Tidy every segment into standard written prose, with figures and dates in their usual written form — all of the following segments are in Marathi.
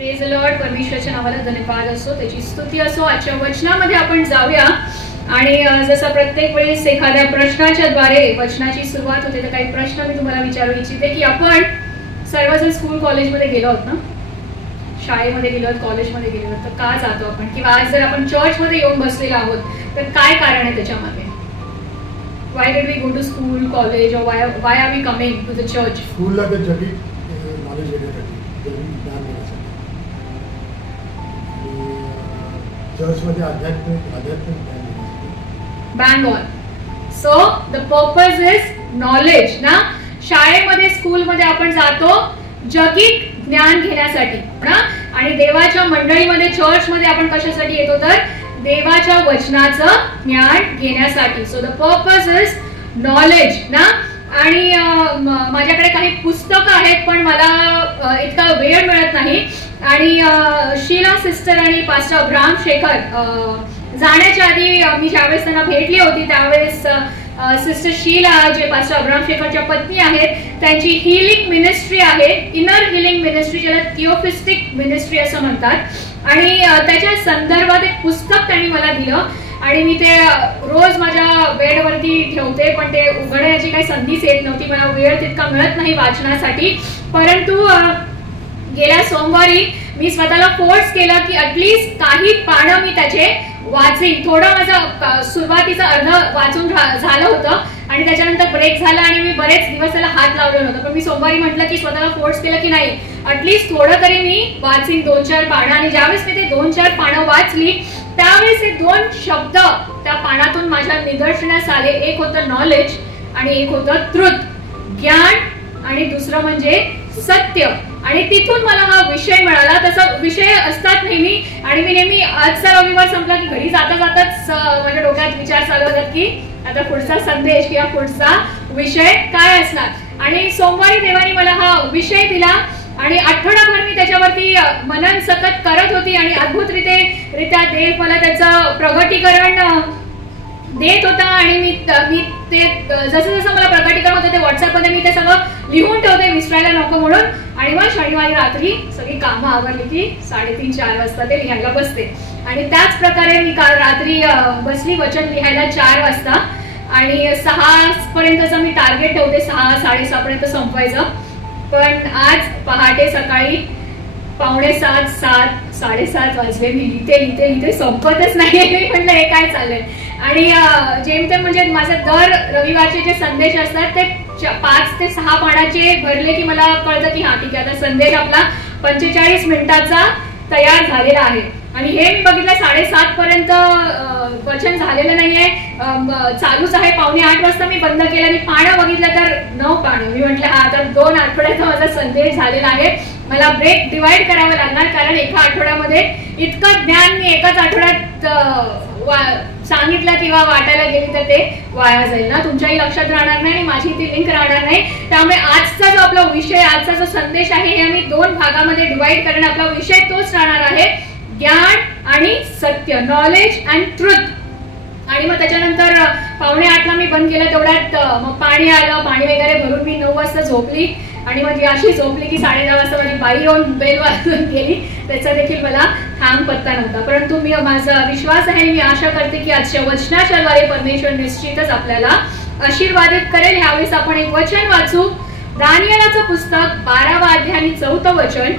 Praise the Lord. परमेश्वराच्या नावाला धन्यवाद असो, त्याची स्तुती असो. आजच्या वचनामध्ये आपण जाऊया आणि जसं प्रत्येक वेळेस एखाद्या प्रश्नाच्या द्वारे वचनाची सुरुवात होते, तर काही प्रश्न मी तुम्हाला विचारू इच्छिते की आपण सर्वजण स्कूल कॉलेजमध्ये गेलो आहोत ना, शाळेमध्ये गेलो आहोत, कॉलेजमध्ये गेलो आहोत, तर का जातो आपण? किंवा आज जर आपण चर्चमध्ये येऊन बसलेलो आहोत तर काय कारण आहे त्याच्यामध्ये? Why did we go to school, college, और why are we coming to the church? स्कूलला ते जगी नॉलेज घेण्यासाठी, जगी ज्ञान घेण्यासाठी, चर्चमध्ये आध्यात्मिक ज्ञान घेण्यासाठी. Bang on. So the purpose is knowledge ना. शाळेमध्ये, स्कूलमध्ये आपण जातो जगिक ज्ञान घेण्यासाठी ना, आणि देवाच्या मंडळीमध्ये, चर्चमध्ये आपण कशासाठी येतो? तर देवाच्या वचनाचं ज्ञान घेण्यासाठी. So the purpose is knowledge ना. आणि माझ्याकडे काही पुस्तकं आहेत, पण मला इतका वेळ मिळत नाही. आणि शीला सिस्टर आणि पास्टर अब्राहम शेखर जाण्याच्या आधी मी ज्यावेळेस त्यांना भेटली होती त्यावेळेस सिस्टर शीला, जे पास्टर अब्राहम शेखरच्या पत्नी आहेत, त्यांची हिलिंग मिनिस्ट्री आहे, इनर हिलिंग मिनिस्ट्री, ज्याला थिओफिस्टिक मिनिस्ट्री असं म्हणतात. आणि त्याच्या संदर्भात एक पुस्तक त्यांनी मला दिलं आणि मी ते रोज माझ्या बेडवरती ठेवते, पण ते उघडण्याची काही संधीच येत नव्हती. मला वेळ तितका मिळत नाही वाचनासाठी. परंतु गेल्या सोमवारी मी स्वतःला फोर्स केला की ॲटलिस्ट काही पानं मी त्याचे वाचीन. थोडं माझं सुरुवातीचं अर्ध वाचून झालं होतं आणि त्याच्यानंतर ब्रेक झाला आणि मी बरेच दिवस त्याला हात लावलेला होता. पण मी सोमवारी म्हटलं की स्वतःला फोर्स केलं की नाही, ॲटलिस्ट थोडं तरी मी वाचीन, 2-4 पानं. आणि ज्यावेळेस मी ते 2-4 पानं वाचली त्यावेळेस हे 2 शब्द त्या पानातून माझ्या निदर्शनास आले. एक होतं नॉलेज आणि एक होतं ट्रुथ, ज्ञान, आणि दुसरं म्हणजे सत्य. आणि तिथून मला हा विषय मिळाला. तसा विषय असतात नेहमी, आणि मी नेहमी आजचा रविवार संपला की घरी जाता जाताच माझ्या डोक्यात विचार चालू होतात की आता पुढचा संदेश किंवा पुढचा विषय काय असणार. आणि सोमवारी देवाने मला हा विषय दिला आणि आठवडाभर मी त्याच्यावरती मनन सतत करत होती आणि अद्भुतरित्या देव मला त्याचं प्रगटीकरण देत होता. आणि मी ते जसं जसं मला प्रगटीकरण होतं ते व्हॉट्सअपमध्ये मी ते सगळं लिहून ठेवते विसरायला नको म्हणून. आणि मग शनिवारी रात्री सगळी कामं आवरली की 3:30-4 वाजता ते लिहायला बसते. आणि त्याच प्रकारे मी काल रात्री बसली वचन लिहायला 4 वाजता आणि 6 पर्यंतचं मी टार्गेट ठेवते, 6-6:30 पर्यंत संपवायचं. पण आज पहाटे सकाळी 6:45, 7:30 वाजले. मी लिहिते संपतच नाही. मी म्हटलं हे काय चाललंय. आणि जेमतेम म्हणजे माझे दर रविवारचे जे संदेश असतात ते 5 ते 6 पानाचे भरले की मला कळतं की हा ठीक आहे, आता संदेश आपला 45 मिनिटाचा तयार झालेला आहे. आणि हे मी बघितलं 7:30 पर्यंत वचन झालेलं नाहीये, चालूच आहे. 7:45 वाजता मी बंद केलं आणि पानं बघितलं तर 9 पानं. मी म्हटलं हा आता 2 आठवड्याचा माझा संदेश झालेला आहे. मला ब्रेक डिवाइड करावं लागणार, कारण एका आठवड्यामध्ये इतकं ज्ञान मी एकाच आठवड्यात सांगितलं किंवा वाटायला गेली तर ते वाया जाईल ना, तुमच्याही लक्षात राहणार नाही आणि माझी ती लिंक राहणार नाही. त्यामुळे आजचा जो आपला विषय, आजचा जो संदेश आहे हे आम्ही 2 भागामध्ये डिवाइड करणं. आपला विषय तोच राहणार आहे, ज्ञान आणि सत्य, नॉलेज अँड ट्रुथ. आणि मग त्याच्यानंतर 7:45 मी बंद केलं. तेवढ्यात मग पाणी आलं, पाणी वगैरे भरून मी 9 वाजता झोपली. आणि मग अशी झोपली की 10:30 वाजता माझी बाई येऊन बेल वाजून गेली. त्याचा देखील मला थांब पत्ता नव्हता. परंतु माझा विश्वास आहे, मी आशा करते की आजच्या वचनाच्या द्वारे परमेश्वर निश्चितच आपल्याला आशीर्वादित करेल. ह्यावेळेस आपण एक वचन वाचू, दानिएलाचं पुस्तक 12वा अध्याय आणि 4थं वचन.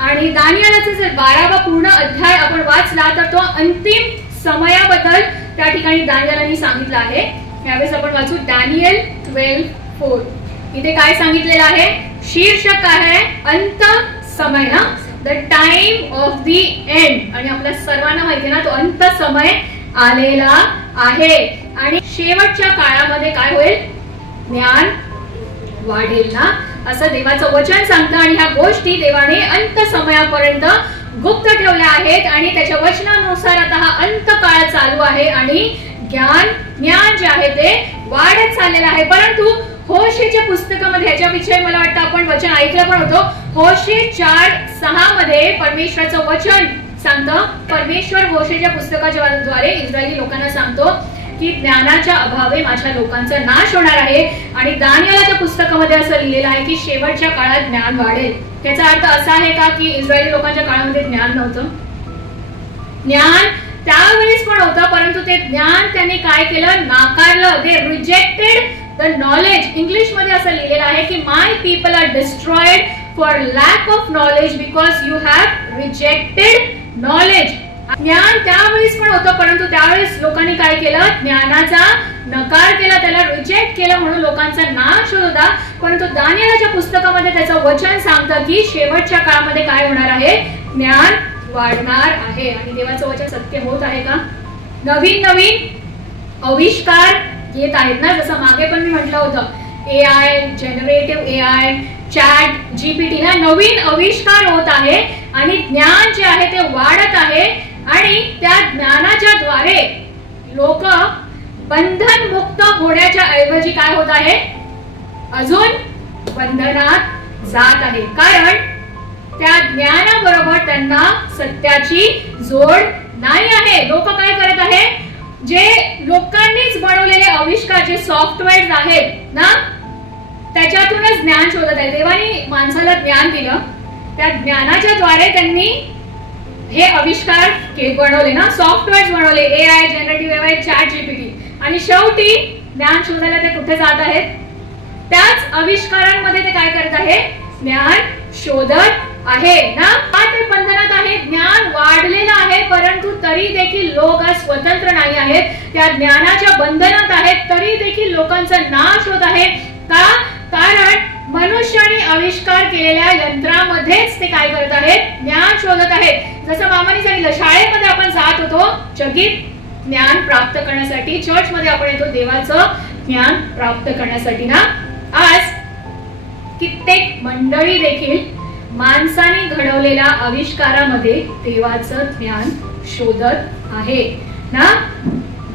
आणि दानिएलाचा जर 12वा पूर्ण अध्याय आपण वाचला तर तो अंतिम समयाबद्दल त्या ठिकाणी दानिएलाने सांगितलं आहे. यावेळेस आपण वाचू दानिएल 12:4. इथे काय सांगितलेलं आहे? शीर्षक आहे अंत समय ना, the time of the end. आणि आपल्या सर्वांना माहिती ना तो अंत समय आलेला आहे. आणि शेवटच्या काळामध्ये काय होईल? ज्ञान वाढेल ना, असं देवाचं वचन सांगतं. आणि ह्या गोष्टी देवाने अंत समयापर्यंत गुप्त ठेवल्या आहेत आणि त्याच्या वचनानुसार आता हा अंत काळ चालू आहे आणि ज्ञान जे आहे ते वाढत चाललेलं आहे. परंतु होशेच्या पुस्तकामध्ये ह्याच्याविषयी मला वाटतं आपण वचन ऐकलं पण होतं. होशे 4:6 मध्ये परमेश्वराचं वचन सांगतं. परमेश्वर होशेच्या पुस्तकाच्या द्वारे इस्रायली लोकांना सांगतो की ज्ञानाच्या अभावे माझ्या लोकांचा नाश होणार आहे. आणि दानियेलाच्या पुस्तकामध्ये असं लिहिलेलं आहे की शेवटच्या काळात ज्ञान वाढेल. त्याचा अर्थ असा आहे का की इस्रायली लोकांच्या काळामध्ये ज्ञान नव्हतं? ज्ञान त्यावेळेस पण होतं, परंतु ते ज्ञान त्यांनी काय केलं? नाकारलं. They rejected the knowledge. English मध्ये असं लिहिलेलं आहे की my people are destroyed for lack of knowledge because you have rejected knowledge. ज्ञान त्यावेळेस पण होतं, परंतु त्यावेळेस लोकांनी काय केलं? ज्ञानाचा नकार केला, त्याला रिजेक्ट केलं, म्हणून लोकांचा नाश होत होता. परंतु दानियेलाच्या पुस्तकामध्ये त्याचं वचन सांगतं की शेवटच्या काळामध्ये काय होणार आहे? ज्ञान वाढणार आहे. आणि देवाचं वचन सत्य होत आहे का? नवीन नवीन आविष्कार येत आहेत ना, जसं मागे पण मी म्हटलं होतं, AI, generative AI, chat GPT ना, नवीन आविष्कार होत आहे आणि ज्ञान जे आहे ते वाढत आहे. आणि त्या ज्ञानाच्या द्वारे लोक बंधन मुक्त होण्याच्या ऐवजी काय होत आहे? अजून बंधनात जात आहे. कारण त्या ज्ञानाबरोबर त्यांना सत्याची जोड नाही आहे. लोक काय करत आहे? जे लोकांनीच बनवलेले आविष्कार, जे सॉफ्टवेअर आहेत ना, त्याच्यातूनच ज्ञान शोधत आहे. देवाने माणसाला ज्ञान दिलं, त्या ज्ञानाच्या द्वारे त्यांनी हे आविष्कार बनवले ना, सॉफ्टवेअर बनवले, AI, generative AI, chat GPT. आणि शेवटी ज्ञान शोधायला ते कुठे जात आहेत? त्याच आविष्कारांमध्ये ते काय करत आहे? ज्ञान शोधत आहे ना. ते बंधनात आहे. ज्ञान वाढलेलं आहे, परंतु तरी देखील लोक आज स्वतंत्र नाही आहेत. त्या ज्ञानाच्या बंधनात आहेत, तरी देखील लोकांचा नाश होत आहे. का? कारण मनुष्याने आविष्कार केलेल्या यंत्रामध्येच ते काय करत आहेत? ज्ञान शोधत आहेत. जसं मामाने सांगितलं, शाळेमध्ये आपण जात होतो जगित ज्ञान प्राप्त करण्यासाठी, चर्च मध्ये आपण येतो देवाचं ज्ञान प्राप्त करण्यासाठी ना. आज कित्येक मंडळी देखील माणसाने घडवलेल्या आविष्कारामध्ये देवाचं ज्ञान शोधत आहे ना.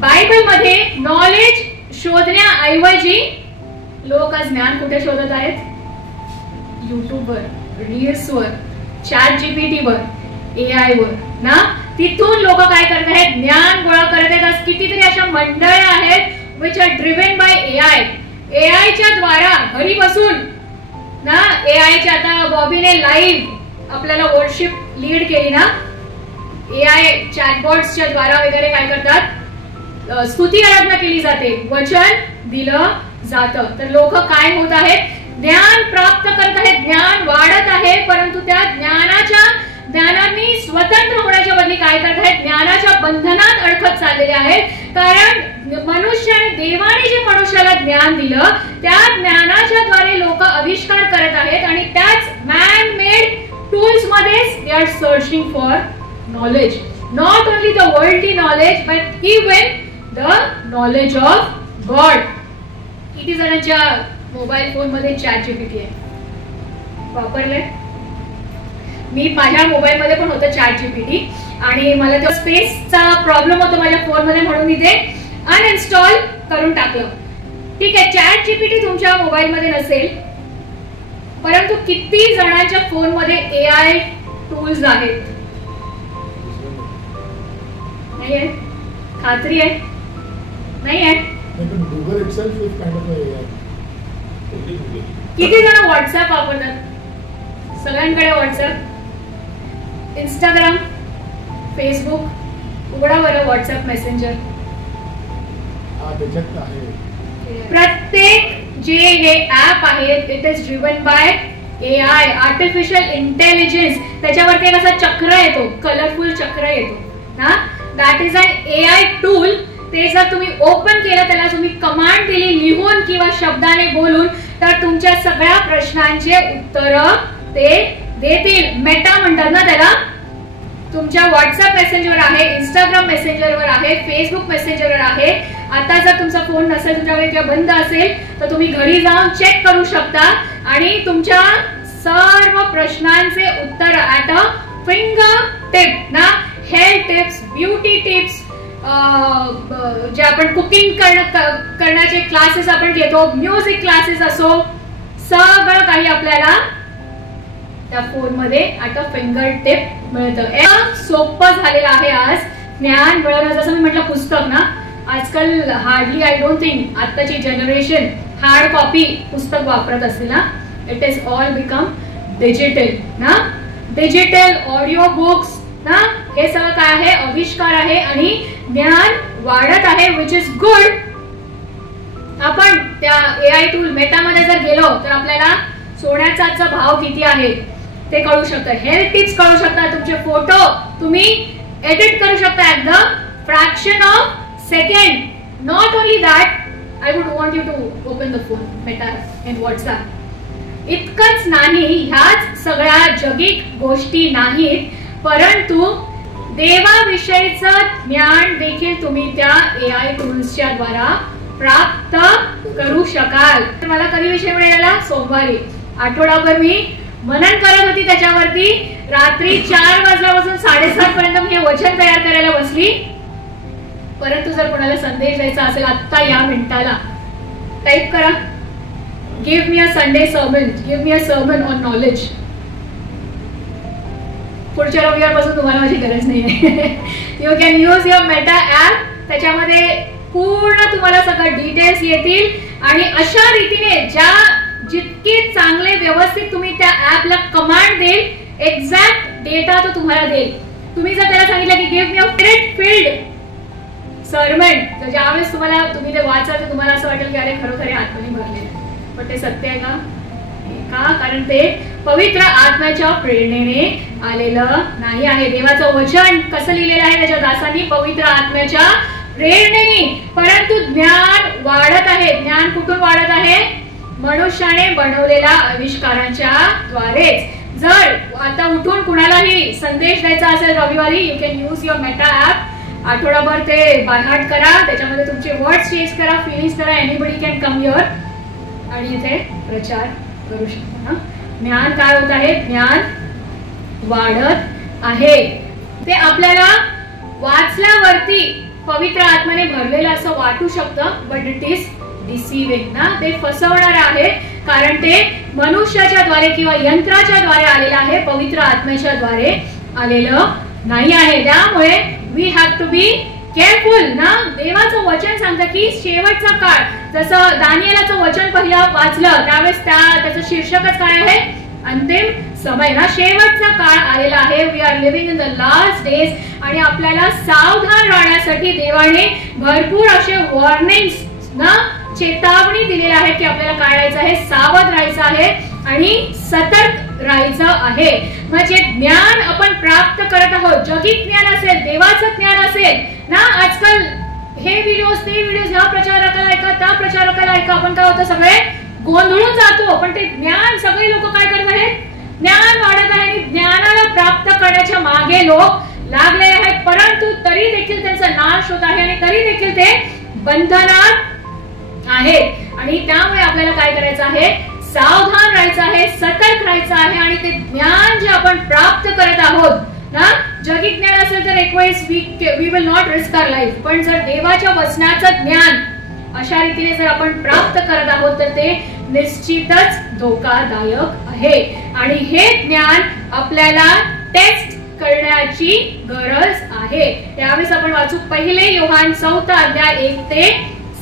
बायबल मध्ये नॉलेज शोधण्याऐवजी लोक आज ज्ञान कुठे शोधत आहेत? युट्यूबवर, रील्सवर, चॅट GPT वर, AI वर ना. तिथून लोक काय करत आहेत? ज्ञान गोळा करत आहेत. आज कितीतरी अशा मंडळ्या आहेत which are driven by AI. AI च्या द्वारा घरी बसून ना, AI च्या आता बॉबीने लाईव्ह आपल्याला वर्शिप लीड केली ना, AI चॅटबॉट्सच्या द्वारा वगैरे काय करतात? स्तुती आराधना केली जाते, वचन दिलं जातं. तर लोक काय होत आहेत? ज्ञान प्राप्त करत आहेत, ज्ञान वाढत आहे, परंतु त्या ज्ञानाने स्वतंत्र होण्याच्या बदली काय करत आहेत? ज्ञानाच्या बंधनात अडकत चाललेले आहेत. कारण मनुष्याने, देवाने जे मनुष्याला ज्ञान दिलं, त्या ज्ञानाच्या द्वारे लोक आविष्कार करत आहेत आणि त्याच मॅन मेड टूल्स मध्ये they are searching for knowledge. Not only the worldly knowledge but even the knowledge of God. किती जणांच्या मोबाईल फोन मध्ये चॅट GPT आहे? वापरले? मी माझ्या मोबाईल मध्ये पण होतं चॅट GPT आणि मला तो स्पेसचा प्रॉब्लेम होता माझ्या फोन मध्ये, म्हणून मी ते अनइन्स्टॉल करून टाकलं. ठीक आहे, चॅट GPT तुमच्या मोबाईल मध्ये नसेल, परंतु किती जणांच्या फोन मध्ये AI टूल्स आहेत? नाही आहे? खात्री आहे? नाही आहे? किती जण व्हॉट्सअप वापरतात? सगळ्यांकडे व्हॉट्सअप, इंस्टाग्राम, फेसबुक. उघडा बरं व्हॉट्सअप मेसेंजर. प्रत्येक जे हे ऍप आहेत it is driven by AI, artificial intelligence. त्याच्यावरती एक असा चक्र येतो, कलरफुल चक्र येतो ना, that is an AI tool. ते जर तुम्ही ओपन केलं, त्याला तुम्ही कमांड दिली लिहून किंवा शब्दाने बोलून, तर तुमच्या सगळ्या प्रश्नांचे उत्तर ते देतील. मेटा म्हणतात ना त्याला. तुमच्या व्हॉट्सअप मेसेंजरवर आहे, इंस्टाग्राम मेसेंजरवर आहे, फेसबुक मेसेंजरवर आहे. आता जर तुमचा फोन नसेल तुमच्याकडे किंवा बंद असेल तर तुम्ही घरी जाऊन चेक करू शकता आणि तुमच्या सर्व प्रश्नांचे उत्तर ऍट अ फिंगर टिप ना. हेल्थ टिप्स, ब्युटी टिप्स, जे आपण कुकिंग करण्याचे क्लासेस आपण घेतो, म्युझिक क्लासेस असो, सगळं काही आपल्याला त्या फोन मध्ये ऍट अ फिंगर टिप मिळतं. सोपं झालेलं आहे आज ज्ञान मिळवणं. जसं मी म्हटलं पुस्तक ना, आजकाल हार्डली आय डोंट थिंक आताची जनरेशन हार्ड कॉपी पुस्तक वापरत असेल ना. It is all become digital ना. डिजिटल ऑडिओ बुक्स ना, हे सगळं काय आहे, आविष्कार आहे आणि ज्ञान वाढत आहे, विच इज गुड. आपण त्या AI टूल मेटामध्ये जर गेलो तर आपल्याला सोन्याचा भाव किती आहे ते कळू शकतं. हेल्थ टिप्स कळू शकतात. तुमचे फोटो तुम्ही एडिट करू शकता at the fraction of second. Not only that, I would want you to open the phone Meta in WhatsApp. इतकंच नाही, ह्याच सगळ्या जगिक गोष्टी नाहीत, परंतु देवाविषयीचं ज्ञान देखील तुम्ही त्या AI टूल्सच्या द्वारा प्राप्त करू शकाल. मला कधी विषय मिळाला? सोमवारी. आठवडाभर मी मनन करत होती त्याच्यावरती. रात्री 4 वाजल्यापासून 7:30 पर्यंत मी हे वचन तयार करायला बसली. परंतु जर कोणाला संदेश द्यायचा असेल आता या मिनिटाला, टाईप करा, give me a Sunday sermon, give me a sermon on knowledge. पुढच्या रविवारपासून तुम्हाला माझी गरज नाहीये. You can use your Meta app. त्याच्यामध्ये पूर्ण तुम्हाला सगळं डिटेल्स येतील आणि अशा रीतीने ज्या जितके चांगले व्यवस्थित तुम्ही त्या ऍपला कमांड देईल, एक्झॅक्ट डेटा तो तुम्हाला देईल. तुम्ही जर त्याला सांगितलं की give me a spirit field sermon, तर ज्यावेळेस तुम्ही ते वाचाल तर तुम्हाला असं वाटेल की अरे खरोखर आत्म्याने भरले. पण ते सत्य आहे का? कारण ते पवित्र आत्म्याच्या प्रेरणेने आलेलं नाही आहे. देवाचं वचन कसं लिहिलेलं आहे त्याच्या दासांनी? पवित्र आत्म्याच्या प्रेरणेने. परंतु ज्ञान वाढत आहे. ज्ञान कुठून वाढत आहे? मनुष्याने बनवलेल्या आविष्कारांच्या द्वारेच. जर आता उठून कुणालाही संदेश द्यायचा असेल रविवारी, you can use your Meta app. आठवडाभर ते बायहार्ट करा, त्याच्यामध्ये तुमचे वर्ड्स चेंज करा, फिलिंग्स करा. एनीबडी कॅन कम हिअर आणि इथे प्रचार करू शकता. ज्ञान काय होत आहे? ज्ञान वाढत आहे. ते आपल्याला वाचल्यावरती पवित्र आत्म्याने भरलेलं असं वाटू शकतं, बट इट इज डिसिव्हिंग ना. ते फसवणार आहे, कारण ते मनुष्याच्या द्वारे किंवा यंत्राच्या द्वारे आलेलं आहे, पवित्र आत्म्याच्या द्वारे आलेलं नाही आहे. त्यामुळे we have to be careful ना. देवाचं वचन सांगतं की शेवटचा काळ, जसं दानिएलाचं वचन पहिलं वाचलं त्यावेळेस त्याचं शीर्षकच काय आहे? अंतिम समय ना. शेवटचा काळ आलेला आहे. We are living in the last days. आणि आपल्याला सावधान राहण्यासाठी देवाने भरपूर असे वॉर्निंग्स ना, चेतावणी दिलेल्या आहेत की आपल्याला काय राहायचं आहे? सावध राहायचं आहे आणि सतर्क राहायचं आहे. म्हणजे ज्ञान आपण प्राप्त करत आहोत. जगिक ज्ञान असेल, देवाचं ज्ञान असेल ना. आजकाल हे व्हिडिओज ते व्हिडिओज, ह्या प्रचारकाला ऐका, त्या प्रचारकाला ऐका, आपण काय होतं सगळे गोंधळून जातो. पण ते ज्ञान सगळे लोक काय करत आहेत? ज्ञान वाढत आहे आणि ज्ञानाला प्राप्त करण्याच्या मागे लोक लागले आहेत. परंतु तरी देखील त्यांचा नाश होत आहे आणि तरी देखील ते बंधनात आहेत. आणि त्यामुळे आपल्याला काय करायचं आहे? सावधान राहायचं आहे, सतर्क राहायचं आहे. आणि ते ज्ञान जे आपण प्राप्त करत आहोत ना, जगिक ज्ञान असेल तर एक वेळेस we will not risk our life. पण जर देवाच्या वचनाचं ज्ञान अशा रीतीने जर आपण प्राप्त करत आहोत तर ते निश्चितच धोकादायक आहे. आणि हे ज्ञान आपल्याला टेस्ट करण्याची गरज आहे. त्यावेळेस आपण वाचू पहिले योहान 4 अध्याय 1 ते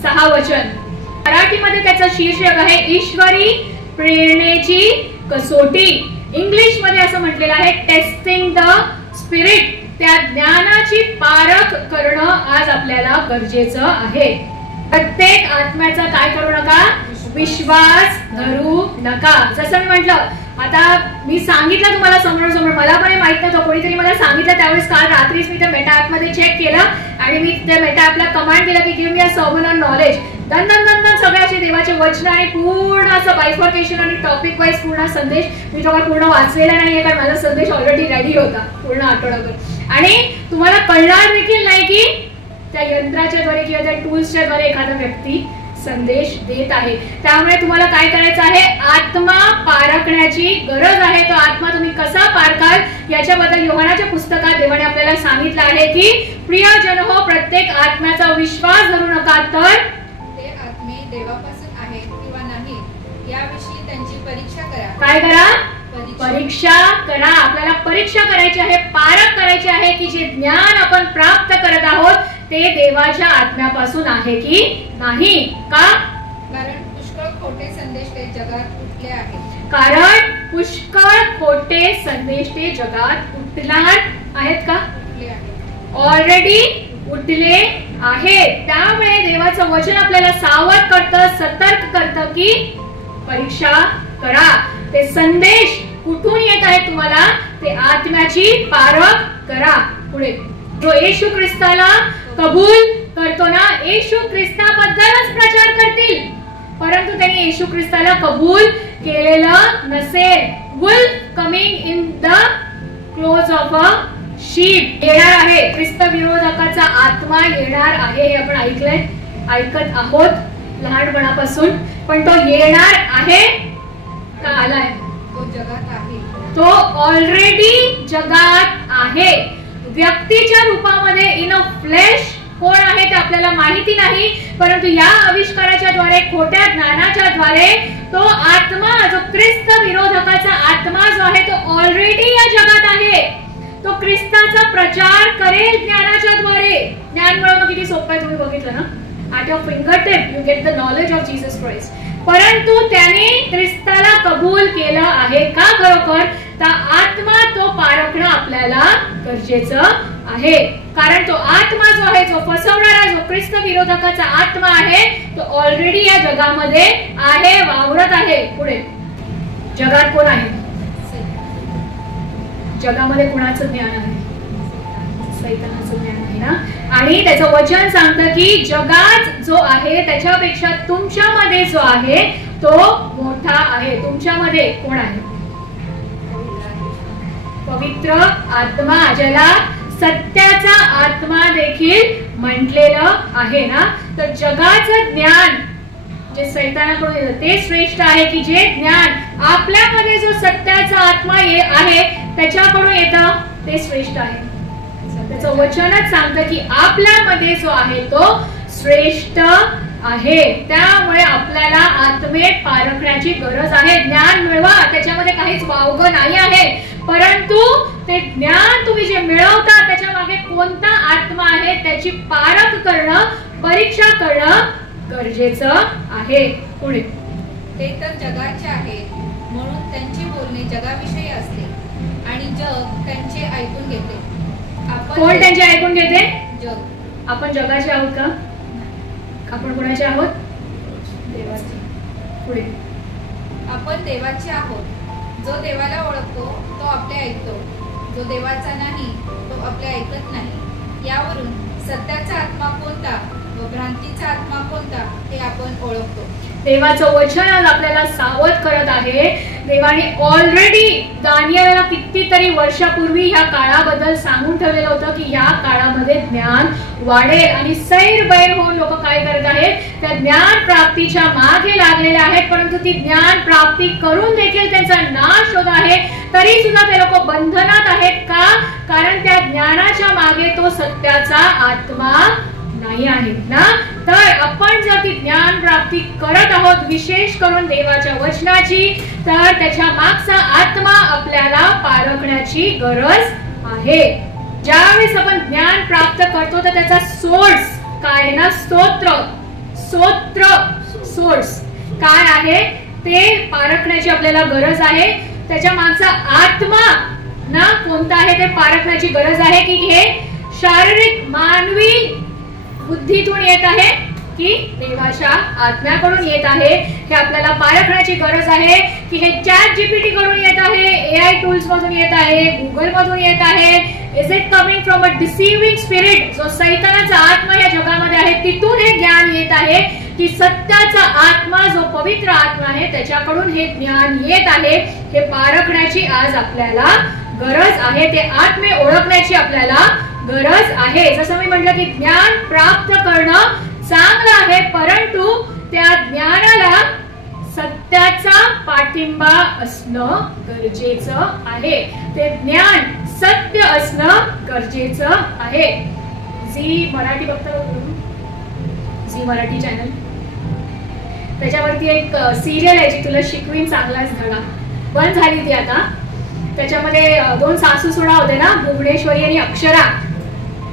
6 वचन. मराठीमध्ये त्याचं शीर्षक आहे ईश्वरी प्रेरणेची कसोटी. इंग्लिश मध्ये असं म्हटलेलं आहे टेस्टिंग द स्पिरिट. त्या ज्ञानाची पारख करणं आज आपल्याला गरजेचं आहे. प्रत्येक आत्म्याचा काय करू नका? विश्वास धरू नका. जसं मी म्हटलं, आता मी सांगितलं तुम्हाला समोर, मला पण माहित नव्हतं, कोणीतरी मला सांगितलं. त्यावेळेस काल रात्रीच मी त्या मेटा ऍप मध्ये चेक केलं आणि मी त्या मेटा ऍपला कमांड केलं की give me a sermon on knowledge. दन सगळे असे देवाचे वचन आणि पूर्ण असं बायफॉर्केशन आणि टॉपिक वाईज पूर्ण संदेश. मी तो पूर्ण वाचलेला नाहीये कारण माझा संदेश ऑलरेडी रेडी होता पूर्ण आठवडाभर. आणि तुम्हाला कळणार देखील नाही की त्या यंत्राच्या द्वारे किंवा त्या टूल्सच्या द्वारे एखादा व्यक्ती संदेश देत आहे. त्यामुळे तुम्हाला काय करायचं आहे? आत्मा पारखण्याची गरज आहे. तो आत्मा तुम्ही कसा पारखाल याच्याबद्दल योहानाच्या पुस्तकात देवाने आपल्याला सांगितलं आहे की प्रियजन हो, प्रत्येक आत्म्याचा विश्वास धरू नका, तर ते आत्मे देवापासून आहेत किंवा नाही याविषयी त्यांची परीक्षा करा. काय करा? परीक्षा करा. आपल्याला परीक्षा करायची आहे, पारख करायची आहे की जे ज्ञान आपण प्राप्त करत आहोत ते देवाच्या आत्म्यापासून आहे की नाही? का? कारण पुष्कळ खोटे संदेश ते जगात उठले आहेत. कारण पुष्कळ खोटे संदेश ते जगात उठणार आहेत का? उठले आहेत. ऑलरेडी उठले आहेत. त्यामुळे देवाचं वचन आपल्याला सावध करतं, सतर्क करतं की परीक्षा करा. ते संदेश कुठून येत आहेत तुम्हाला, ते आत्म्याची पारख करा. पुढे जो येशू ख्रिस्ताला कबूल करतो ना, येशू ख्रिस्ताबद्दलच प्रचार करतील, परंतु त्यांनी येशू ख्रिस्ताला कबूल केलेलं नसेल. Wolf coming in the clothes of a sheep येणार आहे. ख्रिस्त विरोधकाचा आत्मा येणार आहे, हे आपण ऐकत आहोत लहानपणापासून. पण तो येणार आहे का आलाय? तो जगात आहे. तो ऑलरेडी जगात आहे. व्यक्तीच्या रूपामध्ये इन अ फ्लेश. कोण आहे ते आपल्याला माहिती नाही, परंतु या आविष्काराच्या द्वारे, खोट्या ज्ञानाच्या द्वारे तो आत्मा, जो ख्रिस्त विरोधकाचा आत्मा जो आहे, तो ऑलरेडी या जगात आहे. तो ख्रिस्ताचा प्रचार करेल ज्ञानाच्या द्वारे. ज्ञान मिळवणं किती सोपं आहे तुम्ही बघितलं ना. at your fingertip you get the knowledge of Jesus Christ. परंतु त्याने ख्रिस्ताला कबूल केलं आहे का खरोखर? तर आत्मा तो पारखणं आपल्याला गरजेचं आहे. कारण तो आत्मा जो आहे, जो फसवणारा, जो ख्रिस्त विरोधकाचा आत्मा आहे, तो ऑलरेडी या जगामध्ये आहे, वावरत आहे. पुढे जगात कोण आहे? जगामध्ये कुणाचं ज्ञान आहे? सैतानाचं ज्ञान आहे ना. आणि त्याचं वचन सांगतं की जगात जो आहे त्याच्यापेक्षा तुमच्यामध्ये जो आहे तो मोठा आहे. तुमच्यामध्ये कोण आहे? पवित्र आत्मा, ज्याला सत्याचा आत्मा देखील म्हटलेलं आहे ना. तर जगाचं ज्ञान जे सैतानाकडून येतं ते श्रेष्ठ आहे की जे ज्ञान आपल्यामध्ये जो सत्याचा आत्मा आहे त्याच्याकडून येतं ते श्रेष्ठ आहे. त्याचं वचनच सांगतं की आपल्यामध्ये जो आहे तो श्रेष्ठ आहे. त्यामुळे आपल्याला आत्मेत पारखण्याची गरज आहे. ज्ञान मिळवा, त्याच्यामध्ये काहीच वावगं नाही आहे, परंतु ते ज्ञान तुम्ही जे मिळवता त्याच्या मागे कोणता आत्मा आहे त्याची पारख करणं, परीक्षा करणं गरजेचं आहे. पुढे ते तर जगाचे आहेत म्हणून त्यांचे बोलणे जगाविषयी असते आणि जग त्यांचे ऐकून घेते. कोण त्यांचे ऐकून घेते? जग. आपण जगाचे आहोत का? आपण कोणाचे आहोत? देवाचे. पुढे आपण देवाचे आहोत. जो देवाला ओळखतो तो आपले ऐकतो, जो देवाचा नाही तो आपले ऐकत नाही. यावरून सत्याचा आत्मा कोणता व भ्रांतीचा आत्मा कोणता हे आपण ओळखतो. देवाचं वचन आपल्याला सावध करत आहे. देवाने ऑलरेडी दानिएलला कितीतरी वर्षापूर्वी ह्या काळाबद्दल सांगून ठेवलेलं होतं की ह्या काळामध्ये ज्ञान वाढेल आणि सैरभैर होऊन लोक काय करत आहेत? त्या ज्ञान प्राप्तीच्या मागे लागलेले आहेत, परंतु ती ज्ञान प्राप्ती करून देखील त्यांचा नाश होत आहे. तरी सुद्धा ते लोक बंधनात आहेत. का? कारण त्या ज्ञानाच्या मागे तो सत्याचा आत्मा नाही आहे ना. तर आपण जर ती ज्ञान प्राप्ती करत आहोत, विशेष करून देवाच्या वचनाची, तर त्याच्या मागचा आत्मा आपल्याला पारखण्याची गरज आहे. ज्यावेळेस आपण ज्ञान प्राप्त करतो तर त्याचा सोर्स काय आहे ना? सोर्स काय आहे ते पारखण्याची आपल्याला गरज आहे. त्याच्या मागचा आत्मा ना कोणता आहे ते पारखण्याची गरज आहे की हे शारीरिक मानवी बुद्धीतून येत आहे की देवाच्या आत्म्याकडून येत आहे, हे आपल्याला पारखण्याची गरज आहे. की हे ChatGPT कडून येत आहे, AI टूल्स मधून येत आहे, गुगल मधून येत आहे, is it coming from a deceiving spirit, जो सैतानाचा आत्मा या जगामध्ये आहे तिथून हे ज्ञान येत आहे, की सत्याचा आत्मा जो पवित्र आत्मा आहे त्याच्याकडून हे ज्ञान येत आहे. हे पारखण्याची आज आपल्याला गरज आहे. ते आत्मे ओळखण्याची आपल्याला गरज आहे. जसं मी म्हटलं की ज्ञान प्राप्त करणं चांगलं आहे, परंतु त्या ज्ञानाला सत्याचा पाठिंबा असणं गरजेचं आहे. ते ज्ञान सत्य असणं गरजेचं आहे. झी मराठी बघता, झी मराठी चॅनल, त्याच्यावरती एक सिरियल आहे जी तुला शिकवीन चांगलाच धडा, बंद झाली ती आता. त्याच्यामध्ये दोन सासू सुना होते ना, भुवनेश्वरी आणि अक्षरा.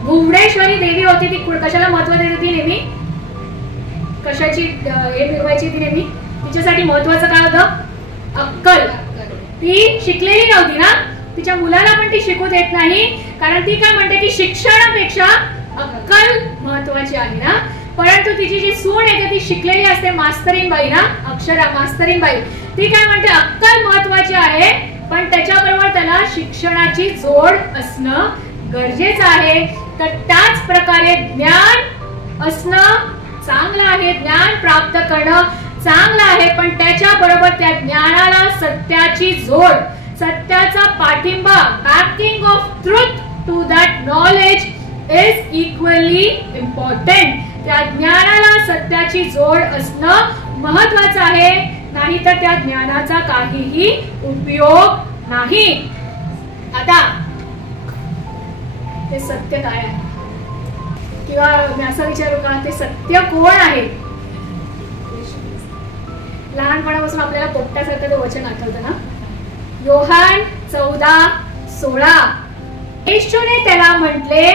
भुवनेश्वरी देवी होती ती कशाला महत्व देत होती नेहमी, कशाची हे मिळवायची ती नेहमी, तिच्यासाठी महत्वाचं काय होतं, अक्कल. ती शिकलेली नव्हती ना, तिच्या मुलाला पण ती शिकू देत नाही, कारण ती काय म्हणते की शिक्षणापेक्षा अक्कल महत्वाची आहे ना. परंतु तिची जी सून आहे ती शिकलेली असते, मास्तरीनबाई ना, अक्षरा मास्तरीनबाई, ती काय म्हणते अक्कल महत्वाची आहे, पण त्याच्याबरोबर त्याला शिक्षणाची जोड असणं गरजेचं आहे. तर त्याच प्रकारे ज्ञान असणं चांगलं आहे, ज्ञान प्राप्त करणं चांगलं आहे, पण त्याच्याबरोबर त्या ज्ञानाला सत्याची जोड, सत्याचा पाठिंबा, backing of truth to that knowledge is equally important. त्या ज्ञानाला सत्याची जोड असणं महत्वाचं आहे, नाहीतर त्या ज्ञानाचा काहीही उपयोग नाही. आता ते सत्य काय आहे, किंवा मी असं विचारू का, ते सत्य कोण आहे? लहानपणापासून आपल्याला पोपटासारखं ते वचन आठवतं ना, योहान 14:16, येशूने त्याला म्हटले,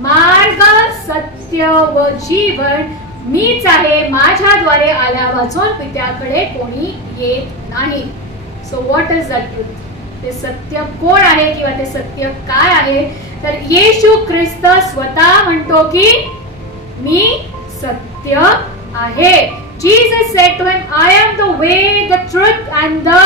मार्ग सत्य व जीवन मीच आहे, माझ्याद्वारे आल्या वाचून पित्याकडे कोणी येत नाही. So what is that truth? ते सत्य कोण आहे किंवा ते सत्य काय आहे? तर येशू ख्रिस्त स्वतः म्हणतो की मी सत्य आहे. Jesus said to him, I am the way, the truth and the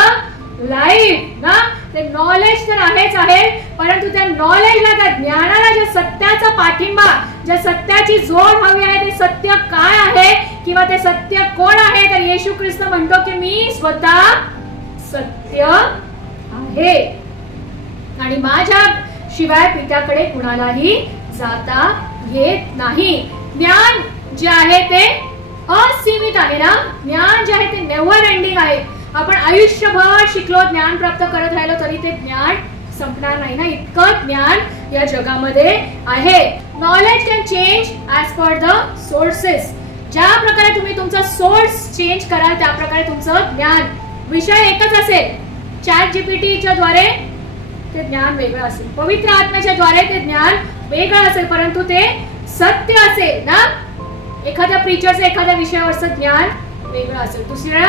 life. ना, ते नॉलेज तर आहेच आहे, परंतु त्या नॉलेजला, त्या ज्ञानाला ज्या सत्याचा पाठिंबा, ज्या सत्याची जोड हवी आहे, ते सत्य काय आहे किंवा ते सत्य कोण आहे? तर येशू ख्रिस्त म्हणतो की मी स्वतः सत्य आहे आणि माझ्या शिवाय पित्याकडे कुणालाही जाता येत नाही. ज्ञान जे आहे ते असीमित आहे ना, ज्ञान जे आहे ते नेव्हर एंडिंग आहे. आपण आयुष्यभर शिकलो, ज्ञान प्राप्त करत राहिलो तरी ते ज्ञान संपणार नाही ना, इतकं ज्ञान या जगामध्ये आहे. Knowledge can change as per the sources. ज्या प्रकारे तुम्ही तुमचा सोर्स चेंज कराल त्या प्रकारे तुमचं ज्ञान, विषय एकच असेल, ChatGPTच्या द्वारे ते ज्ञान वेगळं असेल, पवित्र आत्म्याच्या द्वारे ते ज्ञान वेगळं असेल, परंतु ते सत्य असेल ना. एखाद्या प्रीचरचं एखाद्या विषयावरचं ज्ञान वेगळं असेल, दुसऱ्या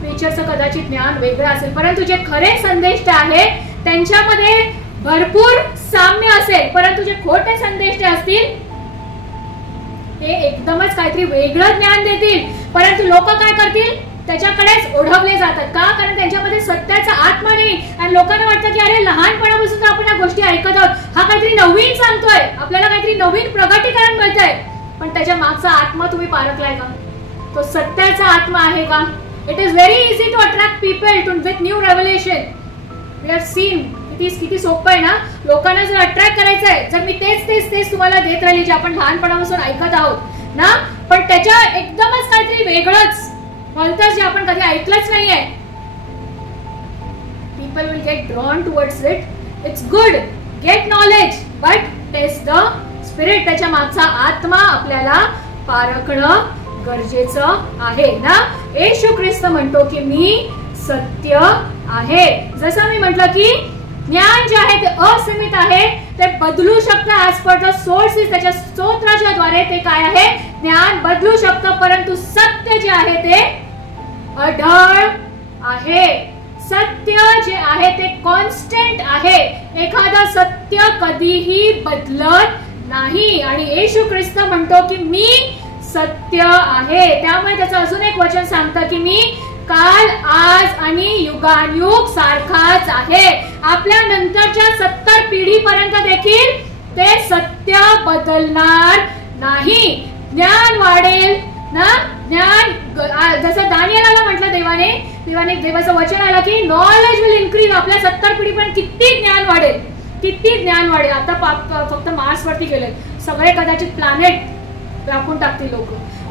प्रीचरचं कदाचित ज्ञान वेगळं असेल, परंतु जे खरे संदेष्ट आहे त्यांच्यामध्ये भरपूर साम्य असेल, परंतु जे खोटे संदेष्ट असतील ते एकदमच काहीतरी वेगळं ज्ञान देतील. परंतु लोक काय करतील, त्याच्याकडेच ओढवले जातात. का? कारण त्यांच्यामध्ये सत्याचा आत्मा नाही आणि लोकांना वाटतं की अरे लहानपणापासून आपण या गोष्टी ऐकत आहोत, हा काहीतरी नवीन सांगतोय, आपल्याला काहीतरी नवीन प्रगटीकरण मिळतंय, पण त्याच्या मागचा आत्मा तुम्ही पारखलाय का? तो सत्याचा आत्मा आहे का? It is very easy to attract people to with new revelation. We have seen किती सोपं आहे ना, लोकांना जर अट्रॅक्ट करायचं आहे, जर मी तेच तुम्हाला देत राहिली जे आपण लहानपणापासून ऐकत आहोत ना, पण त्याच्या एकदमच काहीतरी वेगळंच भलतंच जे आपण कधी ऐकलंच नाहीये, people will get drawn towards it. It's good, get knowledge, but test the spirit. त्याच्या मागचा आत्मा आपल्याला पारखणं गरजेचं आहे ना. येशू ख्रिस्त म्हणतो की मी सत्य आहे. जसं मी म्हटलं की ज्ञान जे आहे ते असीमित आहे, ते बदलू शकतं ऍज पर द सोर्सेस. त्याच्या स्तोत्राच्या द्वारे ते काय आहे, ज्ञान बदलू शकतं, परंतु सत्य जे आहे ते अढळ आहे. सत्य जे आहे ते कॉन्स्टंट आहे. एखादं सत्य कधीही बदलत नाही आणि येशू ख्रिस्त म्हणतो की मी सत्य आहे. त्यामुळे त्याचं अजून एक वचन सांगतं की मी काल, आज आणि युगानुयुग सारखाच आहे. आपल्या नंतरच्या 70 पिढीपर्यंत देखील ते सत्य बदलणार नाही. ज्ञान वाढेल ना, ज्ञान जसं दानिएलला म्हटलं देवाने देवाचं वचन आलं की नॉलेज विल इन्क्रीज. आपल्या 70 पिढीपर्यंत किती ज्ञान वाढेल, किती ज्ञान वाढेल. आता फक्त मार्स वरती गेले, सगळे कदाचित प्लॅनेट व्यापून टाकतील लोक,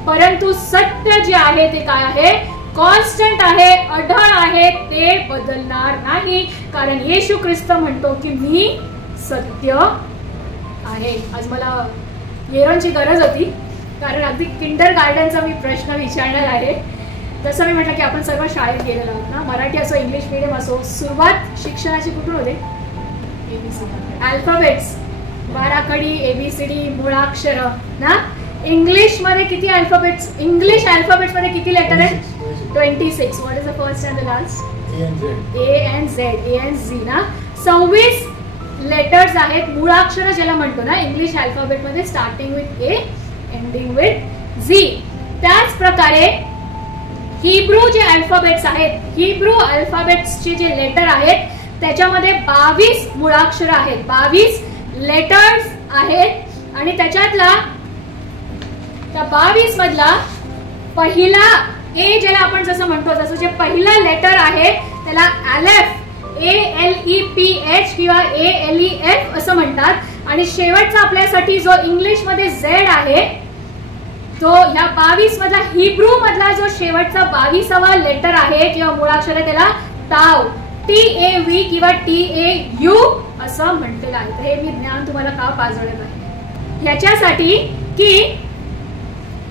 परंतु सत्य जे आहे ते काय आहे, कॉन्स्टंट आहे, अढळ आहे, ते बदलणार नाही. कारण येशू ख्रिस्त म्हणतो की मी सत्य आहे. आज मला येरोनची गरज होती, कारण अगदी किंडर गार्डनचा मी प्रश्न विचारणार आहे. जसं मी म्हटलं की आपण सर्व शाळेत गेलेलो आहोत ना, मराठी असो इंग्लिश मीडियम असो, सुरुवात शिक्षणाची कुठून होते, अल्फाबेट्स बाराखडी, ABCD, मुळाक्षर ना. इंग्लिश मध्ये किती अल्फाबेट्स, इंग्लिश अल्फाबेट्स मध्ये किती लेटर आहेत? 26. What is the first and the last? A and Z ना. 26 लेटर्स आहेत, मुळाक्षर ज्याला म्हणतो ना इंग्लिश अल्फाबेट मध्ये, starting with A ending with Z. त्याच प्रकारे हिब्रू जे अल्फाबेट्स आहेत, हिब्रू अल्फाबेट्सचे जे लेटर आहेत त्याच्यामध्ये 22 मुळाक्षर आहेत, 22 लेटर्स आहेत. आणि त्याच्यातला त्या 22 मधला पहिला ए ज्याला आपण जसं म्हणतो, जसं जे पहिलं लेटर आहे त्याला अलेफ, ALEPH किंवा ALEF असं म्हणतात. आणि शेवटचा आपल्यासाठी जो इंग्लिश मध्ये झेड आहे तो ह्या 22 मधला हिब्रू मधला जो शेवटचा 22वा लेटर आहे किंवा मुळाक्षर आहे त्याला ताव, TAV किंवा TAU असं म्हटलेलं आहे. तर हे मी ज्ञान तुम्हाला का पाजळत आहे याच्यासाठी की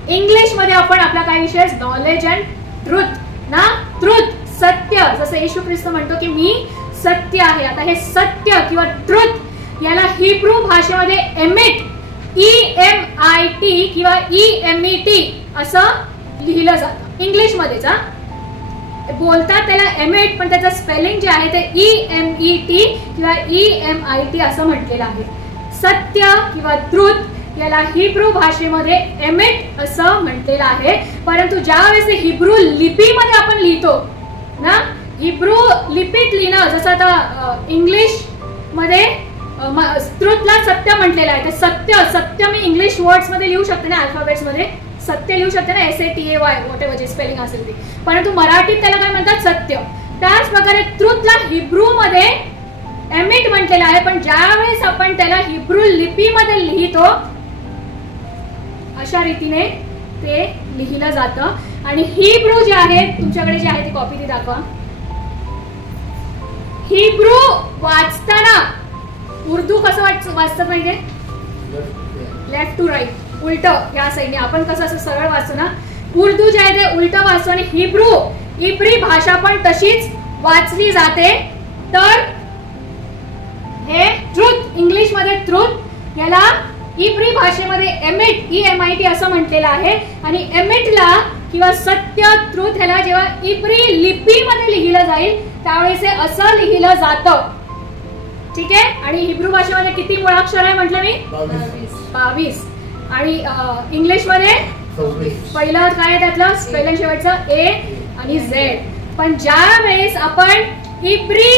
इंग्लिश मध्ये आपण आपला काय विषय, नॉलेज अँड ट्रुथ ना. ट्रुथ, सत्य, जसं येशू ख्रिस्त म्हणतो की मी सत्य आहे. आता हे सत्य किंवा ट्रुथ याला हिब्रू भाषेमध्ये एमिट, EMIT किंवा EMET असं लिहिलं जातं. इंग्लिश मध्येच बोलतात त्याला एमिट, पण त्याचं स्पेलिंग जे आहे ते EMET किंवा EMIT असं म्हटलेलं आहे. सत्य किंवा ट्रुथ याला हिब्रू भाषेमध्ये एमिट असं म्हटलेलं आहे. परंतु ज्यावेळेस हिब्रू लिपीमध्ये आपण लिहितो ना, हिब्रू लिपीत लिहिणं, जसं आता इंग्लिश मध्ये ट्रुथला सत्य म्हटलेलं आहे, ते सत्य, सत्य मी इंग्लिश वर्ड्स मध्ये लिहू शकते ना, अल्फाबेट्स मध्ये सत्य लिहू शकते ना, SATAY वॉट एव्हर जे स्पेलिंग असेल ते. परंतु मराठीत त्याला काय म्हणतात, सत्य. त्याच प्रकारे ट्रुथला हिब्रू मध्ये एमिट म्हटलेलं आहे, पण ज्यावेळेस आपण त्याला हिब्रू लिपीमध्ये लिहितो अशा रीतीने ते लिहिलं जातं. आणि हिब्रू जे आहे, तुमच्याकडे जे आहे ते कॉपी ती दाखवा. हिब्रू वाचताना उर्दू कसं वाचतं पाहिजे, लेफ्ट टू राईट, उलट या साईडने. आपण कसं असं सरळ वाचतो ना, उर्दू जे आहे ते उलट वाचतो. आणि हिब्रू, इब्री भाषा पण तशीच वाचली जाते. तर हे ट्रुथ, इंग्लिश मध्ये ट्रुथ याला इब्री भाषेमध्ये एमिट, EMIT असं म्हटलेलं आहे. आणि एमिटला किंवा सत्य, ट्रुथ ह्याला जेव्हा इब्री लिपीमध्ये लिहिलं जाईल त्यावेळेस हे असं लिहिलं जातं. ठीक आहे. आणि हिब्रू भाषेमध्ये किती मुळाक्षर आहे म्हटलं मी, 22. आणि इंग्लिश मध्ये पहिलं काय आहे त्यातलं स्पेलिंग शेवटचं A आणि Z. पण ज्या वेळेस आपण इब्री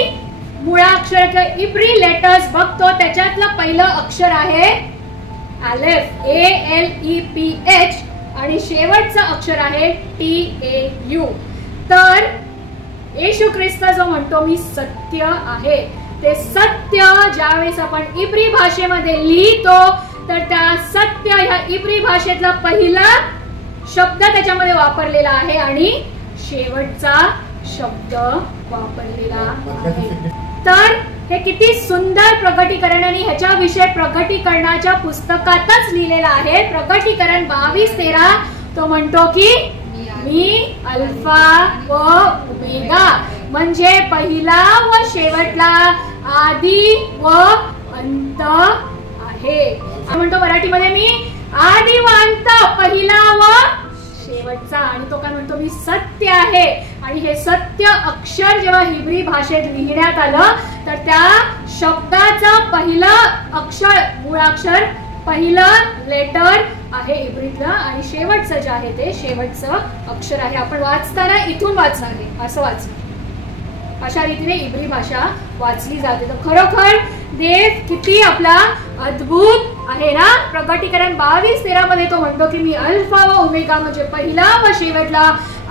मुळाक्षर किंवा इब्री लेटर्स बघतो त्याच्यातलं पहिलं अक्षर आहे अलेफ, ALEPH आणि शेवटचं अक्षर आहे TAU. तर येशू ख्रिस्त जो म्हणतो मी सत्य आहे, ते सत्य ज्यावेळेस आपण इब्री भाषेमध्ये लिहितो तर त्या सत्य ह्या इब्री भाषेतला पहिला शब्द त्याच्यामध्ये वापरलेला आहे आणि शेवटचा शब्द वापरलेला आहे. तर हे किती सुंदर प्रगटीकरण, आणि ह्याच्याविषयी प्रगटीकरणाच्या पुस्तकातच लिहिलेलं आहे. प्रगटीकरण 22:13 तो म्हणतो की मी अल्फा व ओमेगा, म्हणजे पहिला व शेवटला, आदी व अंत आहे. म्हणतो मराठीमध्ये मी आदी व अंत, पहिला व शेवटचा. आणि तो काय म्हणतो, मी सत्य आहे. आणि हे सत्य अक्षर जेव्हा हिब्री भाषेत लिहिण्यात आलं तर त्या शब्दाचं पहिलं अक्षर, मूळाक्षर, पहिलं लेटर आहे इब्रीतलं आणि शेवटचं जे आहे ते शेवटचं अक्षर आहे. आपण वाचताना इथून वाचणार आहे, असं वाचणार. अशा रीतीने इब्री भाषा वाचली जाते. तर खरोखर देव किती आपला अद्भुत आहे ना. प्रगटीकरण 22:13 मध्ये तो म्हणतो की मी अल्फा व ओमेगा, म्हणजे पहिला व शेवटला,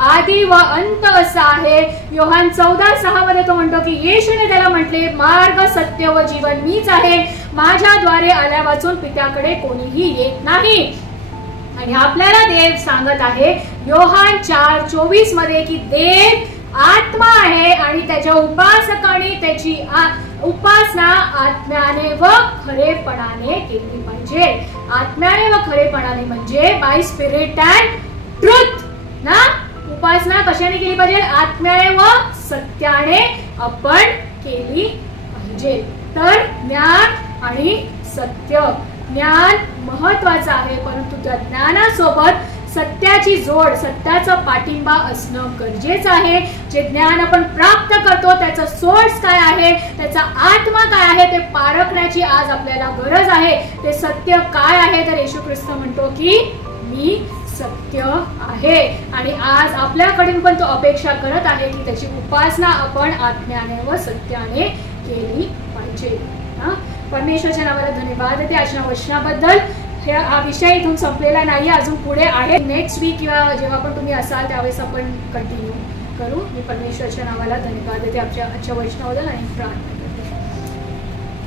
आदी व अंत असा आहे. योहान 14:6 मध्ये तो म्हणतो की येशूने त्याला म्हटले, मार्ग, सत्य व जीवन मीच आहे, माझ्याद्वारे आल्या वाचून पित्याकडे कोणीही येत नाही. आणि आपल्याला देव सांगत आहे योहान 4:24 मध्ये की देव आत्मा आहे आणि त्याच्या उपासकांनी त्याची उपासना आत्म्याने व खरेपणाने केली पाहिजे. आत्म्याने व खरेपणाने म्हणजे बाय स्पिरिट अँड ट्रुथ ना. उपासना कशाने केली पाहिजे, आत्म्याने व सत्याने आपण केली पाहिजे. तर ज्ञान आणि सत्य. ज्ञान महत्वाचं आहे, परंतु त्या ज्ञानासोबत सत्याची जोड, सत्याचा पाठिंबा असणं गरजेचं आहे. जे ज्ञान आपण प्राप्त करतो त्याचा सोर्स काय आहे, त्याचा आत्मा काय आहे ते पारखण्याची आज आपल्याला गरज आहे. ते सत्य काय आहे तर येशू ख्रिस्त म्हणतो की मी सत्य आहे. आणि आज आपल्याकडून पण तो अपेक्षा करत आहे की त्याची उपासना आपण आत्म्याने व सत्याने केली पाहिजे. परमेश्वराच्या नावाला धन्यवाद देते आजच्या वचनाबद्दल. हा विषय इथून संपलेला नाही, अजून पुढे आहे. नेक्स्ट वीक किंवा जेव्हा पण तुम्ही असाल त्यावेळेस आपण कंटिन्यू करू. मी परमेश्वराच्या नावाला धन्यवाद देते आजच्या वचनाबद्दल आणि प्रार्थना करते.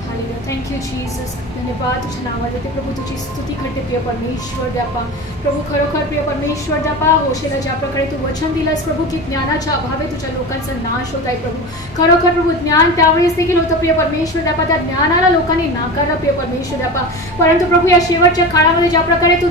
हालेलुया. Thank you Jesus. धन्यवाद तुझ्या नावाला देते प्रभू. तुझी स्तुती करते प्रिय परमेश्वर द्यापा. प्रभू खरोखर प्रिय परमेश्वर द्यापा, होशेला ज्या प्रकारे तू वचन दिलंस प्रभू की ज्ञानाच्या अभावे तुझ्या लोकांचा नाश होत आहे प्रभू. खरोखर प्रभू ज्ञान त्यावेळेस देखील होतं प्रिय परमेश्वर द्यापा. त्या ज्ञानाला लोकांनी नाकारलं प्रिय परमेश्वर द्यापा. परंतु प्रभू या शेवटच्या काळामध्ये ज्या प्रकारे तू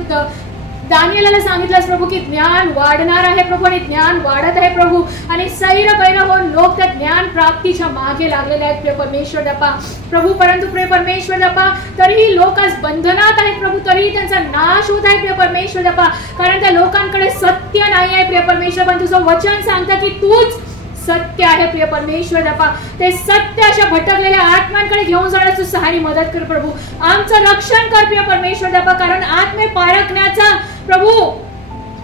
दानिएलला सांगितलंस प्रभू की ज्ञान वाढणार आहे प्रभू, आणि ज्ञान वाढत आहे प्रभू, आणि सैर पैर होऊन लोक त्या ज्ञान प्राप्तीच्या मागे लागलेले आहेत प्रिय परमेश्वर दपा प्रभू. परंतु प्रिय परमेश्वर दपा तरीही लोक आज बंधनात आहेत प्रभू, तरीही त्यांचा नाश होत आहे प्रिय परमेश्वर दपा, कारण त्या लोकांकडे सत्य नाही आहे प्रिय परमेश्वर. पण तुझं वचन सांगतं की तूच सत्य आहे प्रिय परमेश्वर दपा. ते सत्य अशा भटकलेल्या आत्म्यांकडे घेऊन जाण्यास तू सहाय्य मदत कर प्रभू. आमचं रक्षण कर प्रिय परमेश्वर दपा, कारण आत्मे पारखण्याचा प्रभू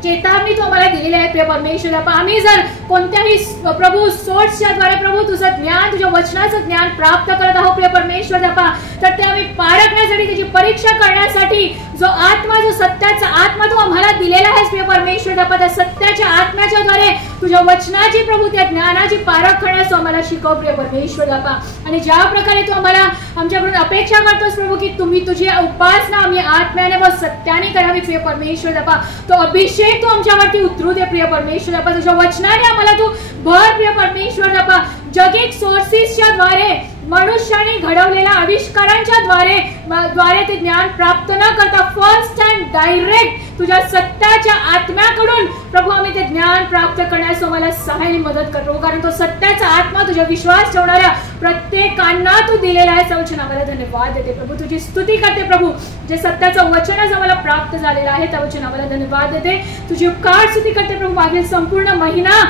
चेतावणी तू आम्हाला दिलेली आहे प्रिय परमेश्वर दपा. आम्ही जर कोणत्याही प्रभू सोर्सच्या द्वारे प्रभू तुझं ज्ञान, तुझ्या वचनाचं ज्ञान प्राप्त करत आहोत प्रिय परमेश्वर दपा, तर ते आम्ही पारखण्यासाठी, त्याची परीक्षा करण्यासाठी जो आत्मा, जो सत्याचा आत्मा तू आम्हाला दिलेला आहेस प्रिय परमेश्वर दपा, त्या सत्याच्या आत्म्याच्या द्वारे तुझ्या वचनाची प्रभू त्या ज्ञानाची पारख करण्यास आम्हाला शिकव प्रिय परमेश्वर दपा. आणि ज्या प्रकारे तू आम्हाला आमच्याकडून अपेक्षा करतोस प्रभू की तुम्ही तुझी उपासना आम्ही आत्म्याने व सत्याने करावी प्रिय परमेश्वर दपा, तो अभिषेक तू आमच्यावरती उतरू दे प्रिय परमेश्वर दपा. तुझ्या वचनाने आम्हाला तू भर प्रिय परमेश्वर दपा. जगिक सोर्सेसच्या द्वारे, मनुष्याने घडवलेल्या आविष्कारांच्या द्वारे ते ज्ञान प्राप्त न करता फर्स्ट अँड डायरेक्ट तुझ्या सत्याच्या आत्म्याकडून प्रभू आम्ही ते ज्ञान प्राप्त करण्यास आम्हाला सहाय्य मदत कर प्रभू, कारण तो सत्याचा आत्मा तुझ्या विश्वास ठेवणाऱ्या प्रत्येकांना तू दिलेला आहे. त्याच्या नावाला धन्यवाद देते प्रभू, तुझी स्तुती करते प्रभू. जे सत्याचं वचनच आम्हाला प्राप्त झालेलं आहे त्याच्या नावाला धन्यवाद देते. तुझी उपकार स्तुती करते प्रभू. मागील संपूर्ण महिना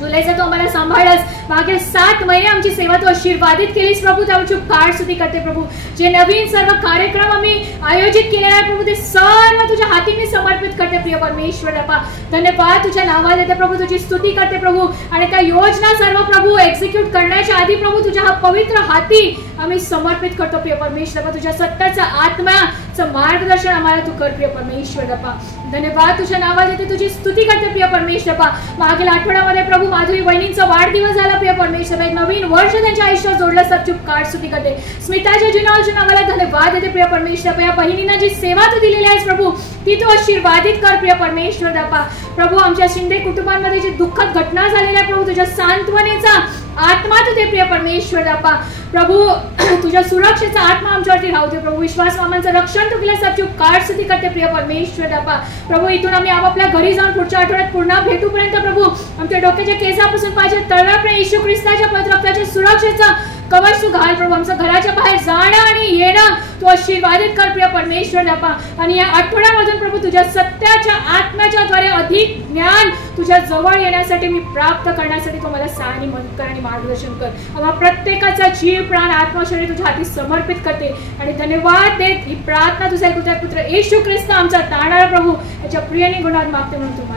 जुलैचा तू आम्हाला सांभाळस, मागील 7 महिने आमची सेवा तू आशीर्वादित केलीस प्रभू, त्याची उपकार स्तुती करते प्रभू. जे नवीन सर्व कार्यक्रम आम्ही आयोजित केलेले आहे प्रभू ते सर्व तुझ्या हाती मी समर्पित करते प्रिय परमेश्वर दपा. धन्यवाद तुझ्या नावाला देते प्रभू, तुझी स्तुती करते प्रभू. आणि त्या योजना सर्व प्रभू एक्झिक्यूट करण्याच्या आधी प्रभू तुझ्या हा पवित्र हाती आम्ही समर्पित करतो प्रिय परमेश्वर दपा. तुझ्या सत्याचा आत्म्याचं मार्गदर्शन आम्हाला तू कर प्रिय परमेश्वर दपा. धन्यवाद तुझ्या नावाला देते, तुझी स्तुती करते प्रिय परमेश्वर दपा. मागील आठवड्यामध्ये प्रभू माधुरी बहिणींचा वाढदिवस झाला प्रिय परमेश्वर, एक नवीन वर्ष त्यांच्या आयुष्यात जोडलं, सबची उपकार स्तुती करते. स्मिताच्या जीवनाच्या नावाला धन्यवाद देते प्रिय परमेश्वर. या बहिणींना जी सेवा तू दिलेली आहेस प्रभू ती तू आशीर्वादित कर प्रिय परमेश्वर दपा. प्रभू आमच्या शिंदे कुटुंबांमध्ये जी दुःखद घटना झालेली आहे प्रभू तुझ्या सांत्वनेचा आत्मा तू दे प्रिय परमेश्वर दपा. प्रभू तुझ्या सुरक्षेचा आत्मा आमच्यावरती राहू दे प्रभू. विश्वास मामांचं रक्षण तू केलं, सबची उपकार स्तुती करते प्रिय परमेश्वर दपा. प्रभू इथून आम्ही आपापल्या घरी जाऊन पुढच्या आठवड्यात पुन्हा भेटूपर्यंत प्रभू आमच्या डोक्याच्या केसापासून पाहिजे तळव्यापर्यंत येशू ख्रिस्ताच्या पवित्र रक्ताच्या सुरक्षेचा कवच तू घाल प्रभू. आमचं घराच्या बाहेर जाणं आणि येणं तू आशीर्वादित कर प्रिय परमेश्वर दपा. आणि या आठवड्यामधून प्रभू तुझ्या सत्याच्या आत्म्याच्या द्वारे अधिक ज्ञान तुझ्या जवळ येण्यासाठी मी प्राप्त करण्यासाठी तू मला सहाय्य मदत कर आणि मार्गदर्शन कर. आम्हा प्रत्येकाचा जीव प्राण आत्मा शरीर तुझ्या हाती समर्पित करते आणि धन्यवाद देत ही प्रार्थना तुझा पुत्र येशू ख्रिस्त आमचा तारणारा प्रभू याच्या प्रिय गुणात मागते म्हणून तू